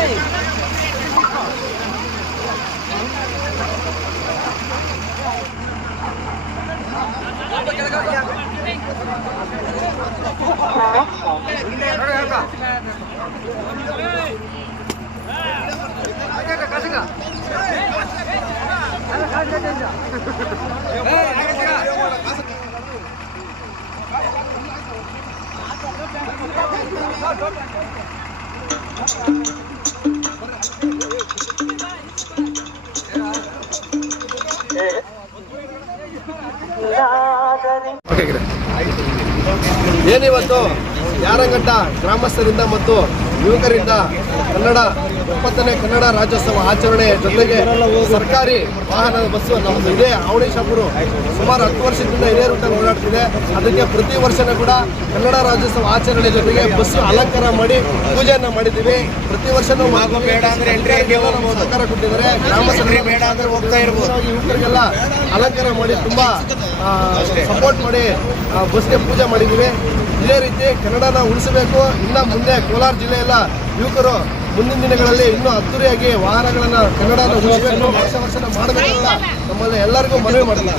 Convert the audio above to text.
Hey. Thank you. ಏನಿವತ್ತು? ಯಾರಂಗಟ್ಟ ಗ್ರಾಮಸ್ಥರಿಂದ ಮತ್ತು ಯುವಕರಿಂದ ಕನ್ನಡ ಇಪ್ಪತ್ತನೇ ಕನ್ನಡ ರಾಜ್ಯೋತ್ಸವ ಆಚರಣೆ ಜೊತೆಗೆ ಸರ್ಕಾರಿ ವಾಹನದ ಬಸ್ಸು ನಮ್ಮದು ಇದೇ ಅವಳಿ ಶಾಪುರು ಸುಮಾರು ಹತ್ತು ವರ್ಷದಿಂದ ಇದೇ ರೂಟಲ್ಲಿ ಓಡಾಡ್ತಿದೆ ಅದಕ್ಕೆ ಪ್ರತಿ ವರ್ಷನೂ ಕೂಡ ಕನ್ನಡ ರಾಜ್ಯೋತ್ಸವ ಆಚರಣೆ ಜೊತೆಗೆ ಬಸ್ಸು ಅಲಂಕಾರ ಮಾಡಿ ಪೂಜೆಯನ್ನು ಮಾಡಿದ್ದೀವಿ ಪ್ರತಿ ವರ್ಷನೂ. ಬೇಡ ಅಂದ್ರೆ ಸಹಕಾರ ಕೊಟ್ಟಿದ್ದಾರೆ ಬೇಡ ಅಂದ್ರೆ ಹೋಗ್ತಾ ಇರ್ಬೋದು. ಯುವಕರಿಗೆಲ್ಲ ಅಲಂಕಾರ ಮಾಡಿ ತುಂಬಾ ಸಪೋರ್ಟ್ ಮಾಡಿ ಬಸ್ಗೆ ಪೂಜೆ ಮಾಡಿದ್ದೀವಿ ಇದೇ ರೀತಿ ಕನ್ನಡನ ಉಳಿಸಬೇಕು. ಇನ್ನ ಮುಂದೆ ಕೋಲಾರ ಜಿಲ್ಲೆಯಲ್ಲ ಯುವಕರು ಮುಂದಿನ ದಿನಗಳಲ್ಲಿ ಇನ್ನೂ ಅದ್ದೂರಿಯಾಗಿ ವಾಹನಗಳನ್ನ ಕನ್ನಡನ ಉಳಿಸಬೇಕು. ಮಾಡಬೇಕಂತ ನಮ್ಮಲ್ಲಿ ಎಲ್ಲರಿಗೂ ಮನವಿ ಮಾಡಲ್ಲ.